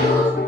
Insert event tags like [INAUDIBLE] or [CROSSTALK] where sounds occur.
Thank [LAUGHS] you.